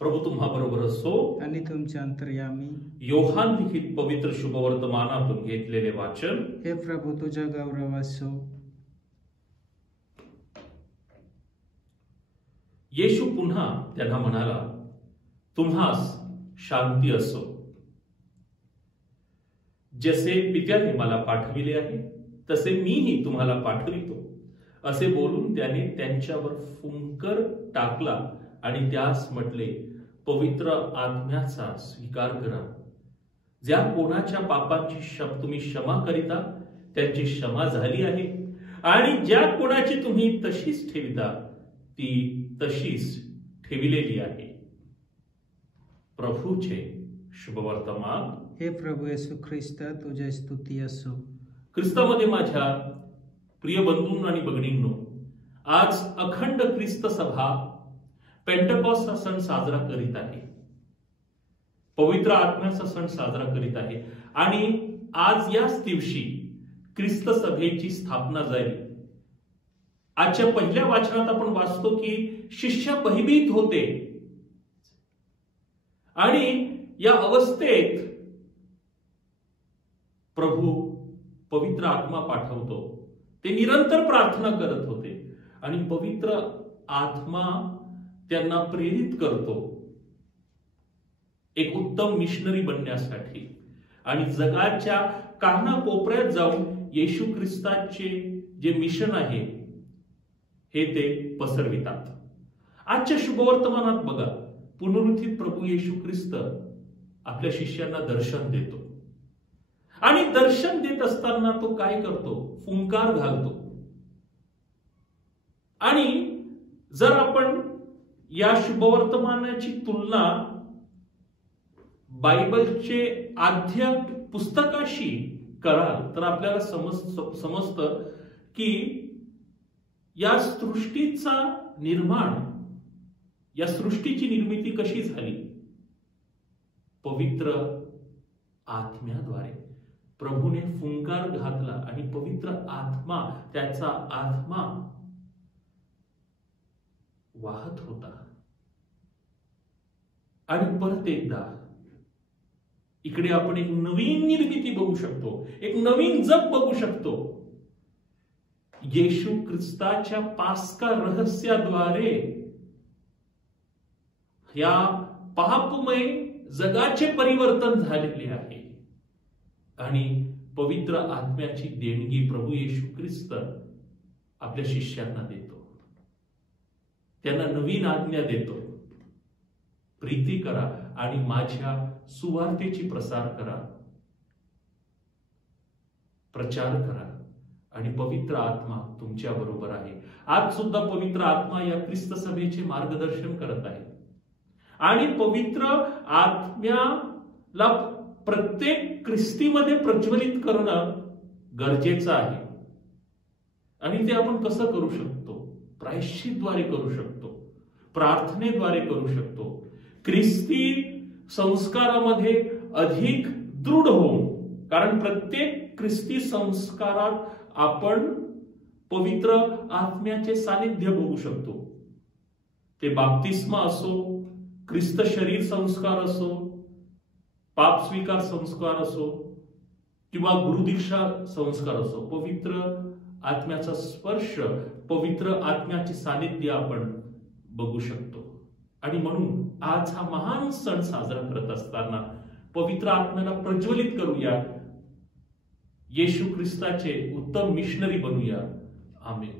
प्रभू तुम्हा बरोबर असो आणि तुमच्या अंतर्यामी. योहान लिखित पवित्र शुभवर्तमानातून घेतलेले वाचन. हे प्रभू तुझ्या गौरवासो. येशू पुन्हा त्यांना म्हणाला, तुम्हास शांती असो. जसे पित्याने मला पाठविले आहे तसे मीही तुम्हाला पाठवितो, असे बोलून त्याने त्यांच्यावर फुंकर टाकला आणि त्यास म्हटले, पवित्र आत्म्याचा स्वीकार करा. ज्या कोणाच्या पापांची तुम्ही क्षमा करिता त्यांची क्षमा झाली आहे, आणि ज्या कोणाची तुम्ही तशीच ठेविता ती तशीच ठेविलेली आहे. प्रभूचे शुभवर्तमान. हे प्रभू येशू ख्रिस्त तुझ्या स्तुती असो. ख्रिस्तामध्ये माझ्या प्रिय बंधूंनो आणि भगिनींनो, आज अखंड ख्रिस्त सभा पेंटकॉस्ट सण साजरा करीत आहे, पवित्र आत्म्याचा सण साजरा करीत आहे. आणि आज याच दिवशी ख्रिस्त सभेची स्थापना झाली. आजच्या पहिल्या वाचनात आपण वाचतो की शिष्य भयभीत होते आणि या अवस्थेत प्रभू पवित्र आत्मा पाठवतो. ते निरंतर प्रार्थना करत होते आणि पवित्र आत्मा त्यांना प्रेरित करतो एक उत्तम मिशनरी बनण्यासाठी, आणि जगाच्या कानाकोपऱ्यात जाऊन येशू ख्रिस्ताचे जे मिशन आहे हे ते पसरवितात. आजच्या शुभवर्तमानात बघा, पुनरुत्थित प्रभू येशू ख्रिस्त आपल्या शिष्यांना दर्शन देतो, आणि दर्शन देत असताना तो काय करतो? फुंकार घालतो. आणि जर आपण या शुभवर्तमानाची तुलना बायबलचे आद्य पुस्तकाशी कराल तर आपल्याला समजतं की या सृष्टीचा निर्माण, या सृष्टीची निर्मिती कशी झाली? पवित्र आत्म्याद्वारे. प्रभूने फुंकार घातला आणि पवित्र आत्मा, त्याचा आत्मा वाहत होता. आणि परत एकदा इकडे आपण एक नवीन निर्मिती बघू शकतो, एक नवीन जग बघू शकतो. येशू ख्रिस्ताच्या पास्का रहस्याद्वारे या पापमय जगाचे परिवर्तन झालेले आहे, आणि पवित्र आत्म्याची देणगी प्रभू येशू ख्रिस्त आपल्या शिष्यांना देतो. त्यांना नवीन आज्ञा देतो, प्रीती करा आणि माझ्या सुवार्तेची प्रसार करा, प्रचार करा, आणि पवित्र आत्मा तुमच्या बरोबर आहे. आज सुद्धा पवित्र आत्मा या ख्रिस्त सभेचे मार्गदर्शन करत आहे, आणि पवित्र आत्म्याला प्रत्येक ख्रिस्तीमध्ये प्रज्वलित करणं गरजेचं आहे. आणि ते आपण कसं करू शकतो? प्रायश्चितद्वारे करू शकतो, प्रार्थनेद्वारे करू शकतो, ख्रिस्ती संस्कारामध्ये अधिक दृढ होऊन. कारण प्रत्येक ख्रिस्ती संस्कारात आपण पवित्र आत्म्याचे सानिध्य बघू शकतो. ते बाप्तिस्मा असो, ख्रिस्त शरीर संस्कार असो, पाप स्वीकार संस्कार असो, किंवा गुरुदीक्षा संस्कार असो, पवित्र आत्म्याचा स्पर्श, पवित्र आत्म्याचे सानिध्य आपण बघू शकतो. आणि म्हणून आज हा महान सण साजरा करत असताना पवित्र आत्म्याला प्रज्वलित करूया, येशू ख्रिस्ताचे उत्तम मिशनरी बनूया. आमेन.